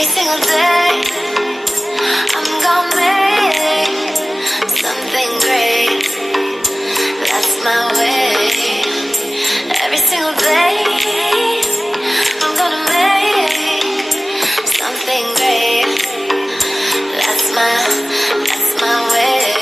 Every single day, I'm gonna make something great. That's my way. Every single day, I'm gonna make something great. That's my way.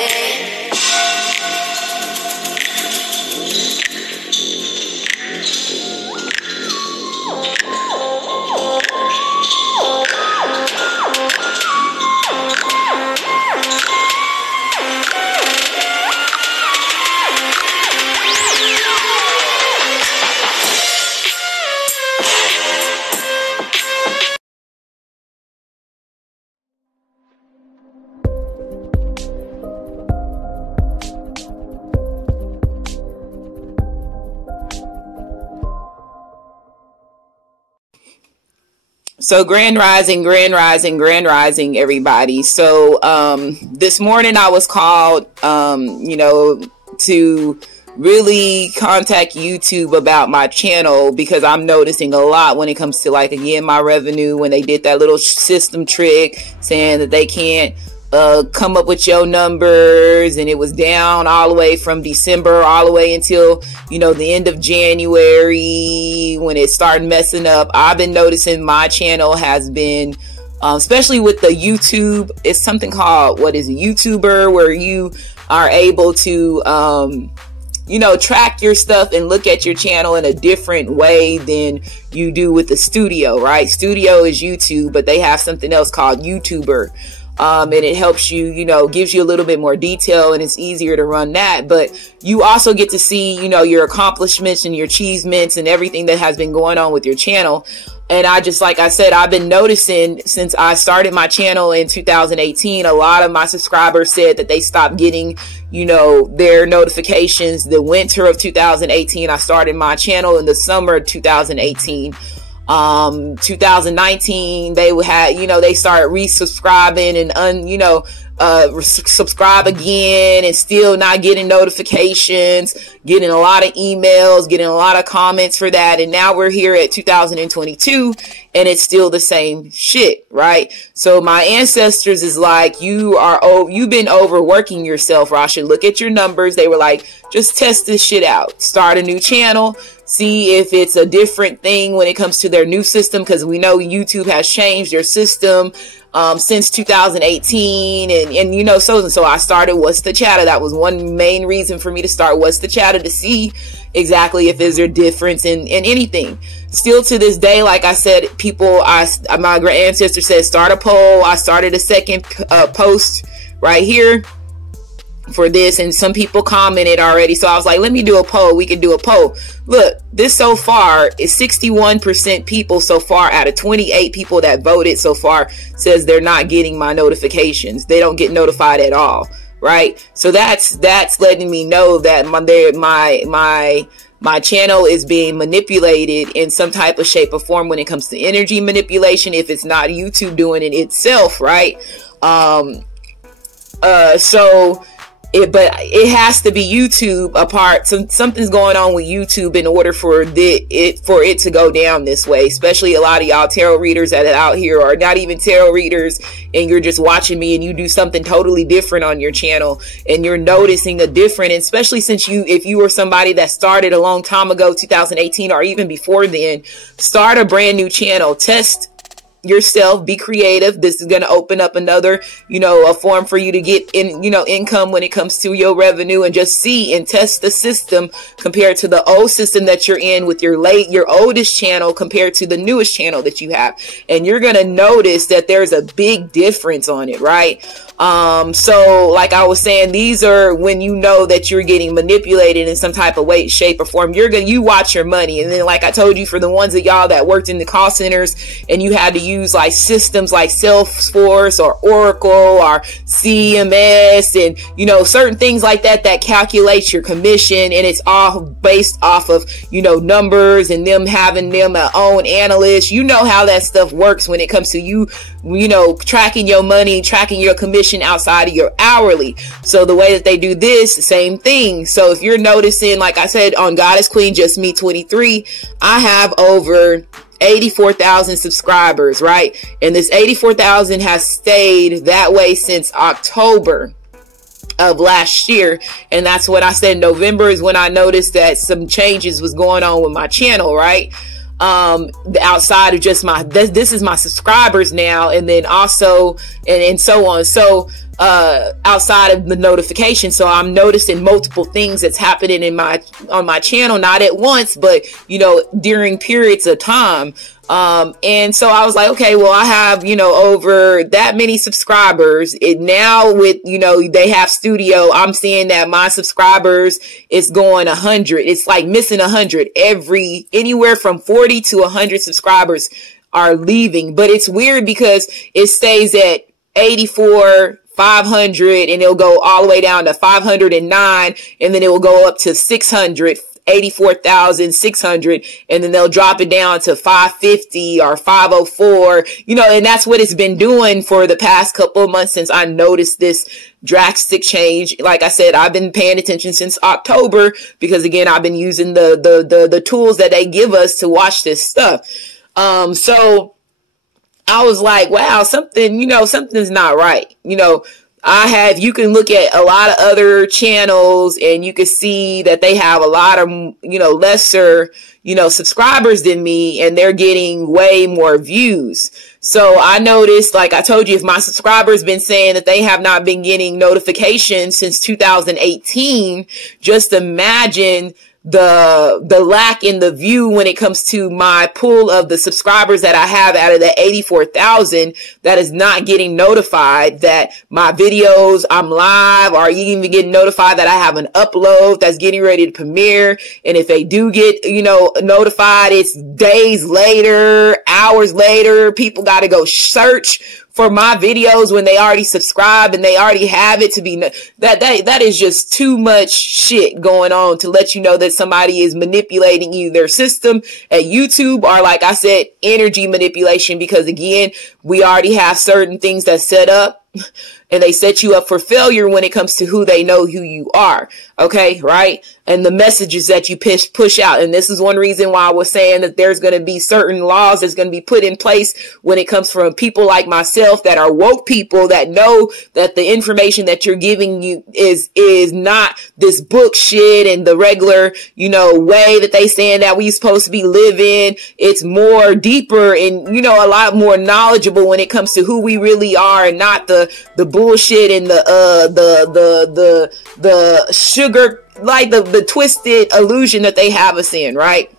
So grand rising, everybody. So this morning I was called, to really contact YouTube about my channel, because I'm noticing a lot when it comes to, like, again, my revenue, when they did that little system trick saying that they can't come up with your numbers, and it was down all the way from December all the way until, the end of January when it started messing up. I've been noticing my channel has been, especially with the YouTube, it's something called, YouTuber, where you are able to, track your stuff and look at your channel in a different way than you do with the studio, right? Studio is YouTube, but they have something else called YouTuber. And it helps you, gives you a little bit more detail, and it's easier to run that. But you also get to see, your accomplishments and your achievements and everything that has been going on with your channel. And like I said, I've been noticing since I started my channel in 2018, a lot of my subscribers said that they stopped getting, their notifications. The winter of 2018, I started my channel in the summer of 2018. 2019, they had, they started resubscribing and subscribe again, and still not getting notifications, getting a lot of emails, getting a lot of comments for that. And now we're here at 2022 and it's still the same shit, right? So my ancestors is like, you've been overworking yourself, Rasha. Look at your numbers. They were like, just test this shit out. Start a new channel. See if it's a different thing when it comes to their new system, because we know YouTube has changed their system since 2018, and so I started What's the Chatter. That was one main reason for me to start What's the Chatter, to see exactly if there's a difference in anything. Still to this day, like I said, my ancestor said start a poll. I started a second post right here for this, and some people commented already, so I was like, let me do a poll. We can do a poll. Look, this so far is 61% people so far out of 28 people that voted so far says they're not getting my notifications. They don't get notified at all, right? So that's letting me know that my channel is being manipulated in some type of shape or form when it comes to energy manipulation, if it's not YouTube doing it itself, right? But it has to be YouTube apart. Something's going on with YouTube in order for it to go down this way. Especially a lot of y'all tarot readers that are out here are not even tarot readers, and you're just watching me and you do something totally different on your channel, and you're noticing a difference. Especially since if you were somebody that started a long time ago, 2018, or even before then, start a brand new channel. Test yourself, be creative. This is going to open up another, a form for you to get income when it comes to your revenue, and just see and test the system compared to the old system that you're in with your oldest channel compared to the newest channel that you have. And you're going to notice that there's a big difference on it, right? So like I was saying, these are when you know that you're getting manipulated in some type of way, shape, or form. You watch your money. And then, like I told you, for the ones of y'all that worked in the call centers and you had to use like systems like Salesforce or Oracle or CMS and certain things like that calculates your commission, and it's all based off of numbers and them having them own analysts. How that stuff works when it comes to you tracking your money, tracking your commission outside of your hourly. So the way that they do this, same thing. So if you're noticing, like I said, on Goddess Queen Just Me 23, I have over 84,000 subscribers, right? And this 84,000 has stayed that way since October of last year. And that's what I said. November is when I noticed that some changes was going on with my channel, right? Outside of just this is my subscribers now, and then also and so on. So outside of the notification, so I'm noticing multiple things that's happening on my channel, not at once, but during periods of time. And so I was like, okay, well, I have, over that many subscribers. It now with, they have studio. I'm seeing that my subscribers is going 100. It's like missing 100 anywhere from 40 to 100 subscribers are leaving. But it's weird because it stays at 84, 500, and it'll go all the way down to 509, and then it will go up to 600. 84,600, and then they'll drop it down to 550 or 504, and that's what it's been doing for the past couple of months since I noticed this drastic change. Like I said, I've been paying attention since October because, again, I've been using the tools that they give us to watch this stuff. So I was like, wow, something's not right. You can look at a lot of other channels and you can see that they have a lot of, lesser, subscribers than me, and they're getting way more views. So I noticed, like I told you, if my subscribers been saying that they have not been getting notifications since 2018, just imagine the lack in the view when it comes to my pool of the subscribers that I have out of the 84,000 that is not getting notified that my videos, I'm live, or you even getting notified that I have an upload that's getting ready to premiere. And if they do get, notified, it's days later, hours later. People got to go search for my videos when they already subscribe and they already have it to be that is just too much shit going on to let you know that somebody is manipulating either their system at YouTube or, like I said, energy manipulation, because again, we already have certain things that set up and they set you up for failure when it comes to who they know who you are. Okay, right? And the messages that you push out. And this is one reason why I was saying that there's going to be certain laws that's going to be put in place when it comes from people like myself that are woke people that know that the information that you're giving you is not this book shit and the regular, way that they saying that we supposed to be living. It's more deeper and, a lot more knowledgeable when it comes to who we really are, and not the bullshit and the sugar, like the twisted illusion that they have us in, right?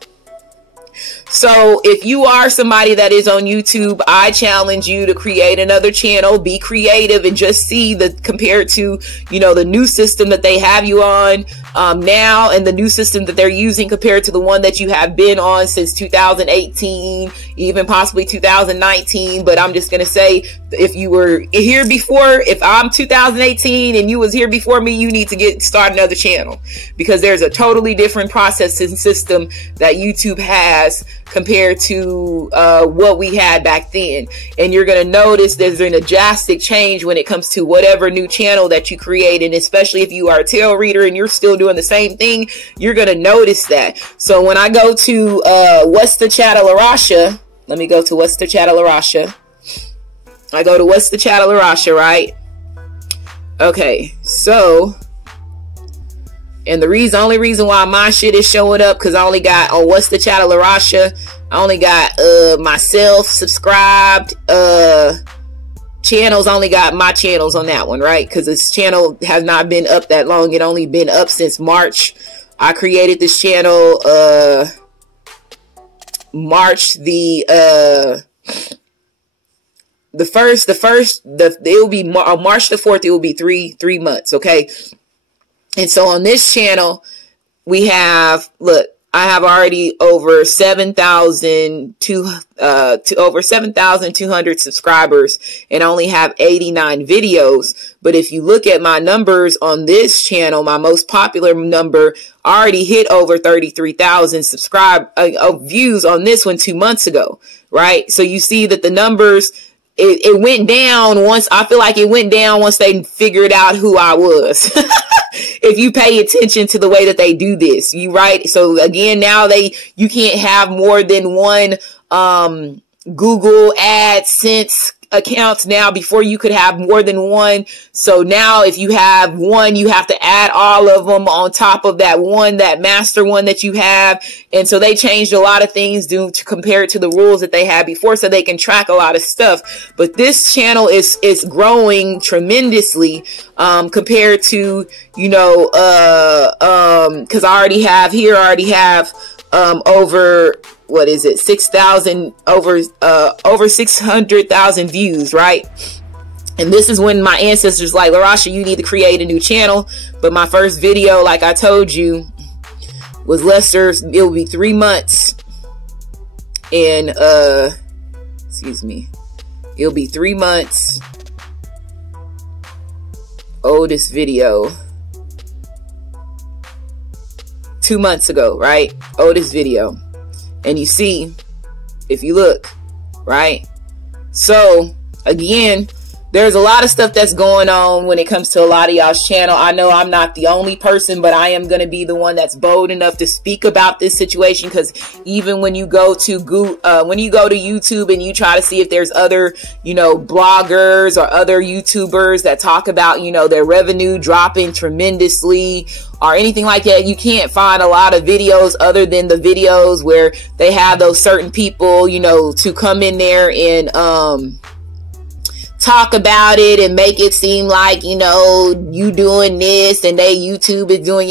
So if you are somebody that is on YouTube, I challenge you to create another channel, be creative, and just see compared to, the new system that they have you on now, and the new system that they're using compared to the one that you have been on since 2018, even possibly 2019. But I'm just going to say, if you were here before, if I'm 2018 and you was here before me, you need to start another channel, because there's a totally different processing system that YouTube has compared to what we had back then. And you're going to notice there's an drastic change when it comes to whatever new channel that you create. And especially if you are a tarot reader and you're still doing the same thing, you're going to notice that. So when I go to What's the Chattelarasha, let me go to What's the Chattelarasha. I go to What's the Chattelarasha, right? Okay, so, and the only reason why my shit is showing up, because I only got on What's the Chattelarasha, I only got myself subscribed, channels, only got my channels on that one, right? Because this channel has not been up that long. It only been up since March. I created this channel March it will be March the 4th. It will be three months. Okay. And so on this channel, we have, look, I have already over 7,200 subscribers, and I only have 89 videos. But if you look at my numbers on this channel, my most popular number already hit over 33,000 views on this one 2 months ago, right? So you see that the numbers, it went down once. I feel like it went down once they figured out who I was. If you pay attention to the way that they do this, right? So again, now you can't have more than one Google AdSense accounts now. Before you could have more than one. So now if you have one, you have to add all of them on top of that one, that master one that you have. And so they changed a lot of things to compare it to the rules that they had before, so they can track a lot of stuff. But this channel is growing tremendously compared to, you know, because I already have over, what is it, 6,000, over 600,000 views, right? And this is when my ancestors like, LaRasha, you need to create a new channel. But my first video, like I told you, was Lester. It will be 3 months. And excuse me, it'll be 3 months. Oldest video, 2 months ago, right? Oldest video. And you see, if you look, right? So again, there's a lot of stuff that's going on when it comes to a lot of y'all's channel. I know I'm not the only person, but I am going to be the one that's bold enough to speak about this situation. Because even when you go to YouTube and you try to see if there's other, you know, bloggers or other YouTubers that talk about, you know, their revenue dropping tremendously or anything like that, you can't find a lot of videos other than the videos where they have those certain people, you know, to come in there and talk about it and make it seem like, you know, you doing this and YouTube is doing,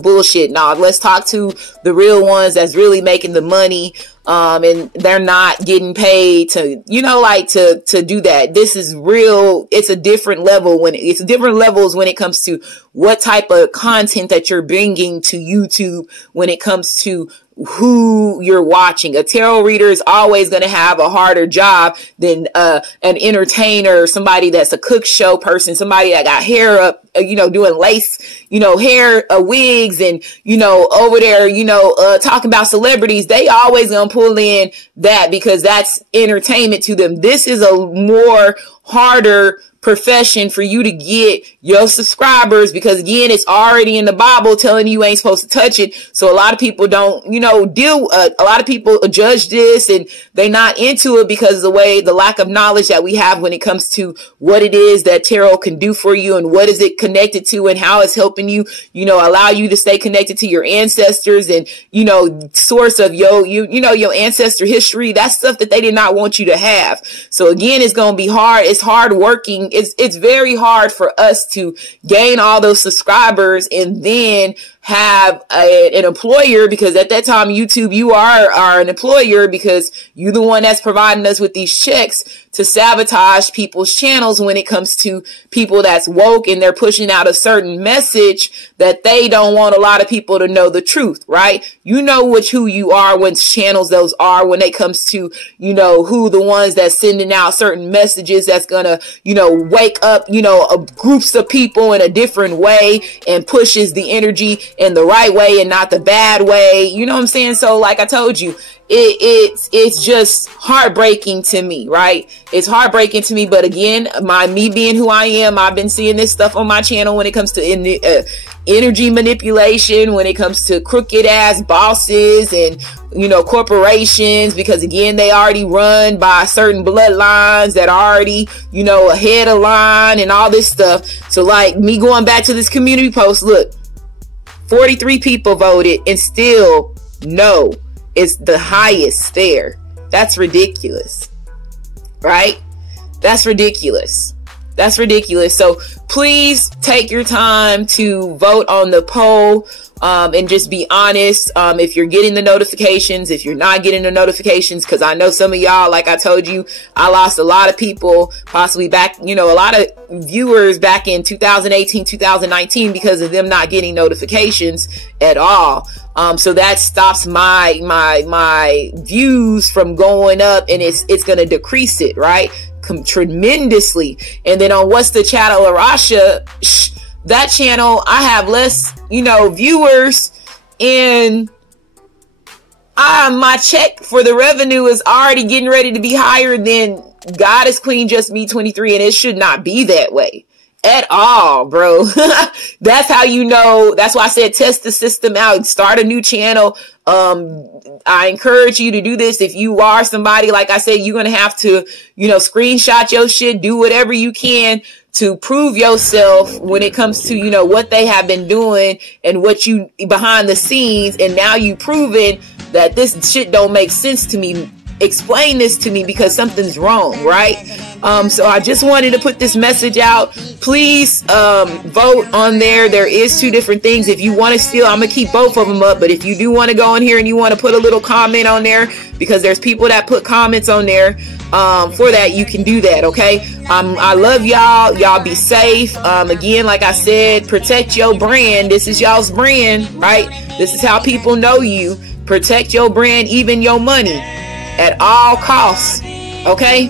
bullshit. No, let's talk to the real ones that's really making the money. And they're not getting paid to, you know, like to do that. This is real. It's a different level it's different levels when it comes to what type of content that you're bringing to YouTube when it comes to who you're watching. A tarot reader is always going to have a harder job than an entertainer, somebody that's a cook show person, somebody that got hair up, you know, doing lace, you know, hair, wigs, and, you know, over there, you know, talking about celebrities. They always gonna pull in that because that's entertainment to them. This is a more harder profession for you to get your subscribers, because again, it's already in the Bible telling you ain't supposed to touch it. So a lot of people don't, you know, a lot of people judge this and they not into it because of the lack of knowledge that we have when it comes to what it is that tarot can do for you and what is it connected to and how it's helping you, you know, allow you to stay connected to your ancestors and, you know, source of your ancestor history. That's stuff that they did not want you to have. So again, it's going to be hard. It's hard working. It's very hard for us to gain all those subscribers and then have an employer, because at that time, YouTube, you are an employer because you're the one that's providing us with these checks to sabotage people's channels when it comes to people that's woke and they're pushing out a certain message that they don't want a lot of people to know the truth, right? You know who you are, what channels those are when it comes to, you know, who the ones that's sending out certain messages that's gonna, you know, wake up, you know, groups of people in a different way and pushes the energy in the right way and not the bad way. You know what I'm saying? So like I told you, it's just heartbreaking to me, right? It's heartbreaking to me. But again, me being who I am, I've been seeing this stuff on my channel when it comes to energy manipulation, when it comes to crooked ass bosses and, you know, corporations, because again, they already run by certain bloodlines that are already, you know, ahead of line and all this stuff. So like me going back to this community post, look, 43 people voted and still no. It's the highest there. That's ridiculous, right? That's ridiculous. That's ridiculous. So please take your time to vote on the poll and just be honest. If you're getting the notifications, if you're not getting the notifications, because I know some of y'all, like I told you, I lost a lot of people, possibly back, you know, a lot of viewers back in 2018, 2019 because of them not getting notifications at all. So that stops my views from going up, and it's going to decrease it, right? Tremendously. And then on What's the Channel, LaRasha, that channel, I have less, you know, viewers, and my check for the revenue is already getting ready to be higher than Goddess Queen Just Me 23, and it should not be that way. at all, bro. That's how you know. That's why I said test the system out, start a new channel. I encourage you to do this. If you are somebody, like I said, you're going to have to, screenshot your shit, do whatever you can to prove yourself when it comes to, what they have been doing and what you behind the scenes. And now you proven that this shit don't make sense to me. Explain this to me because something's wrong, right? So I just wanted to put this message out. Please vote on there. There is 2 different things. If you want to still, I'm gonna keep both of them up, but if you do want to go in here and you want to put a little comment on there, because there's people that put comments on there for that, you can do that. Okay. I love y'all be safe. Again, like I said, protect your brand. This is y'all's brand, right? This is how people know you. Protect your brand, even your money, at all costs. Okay.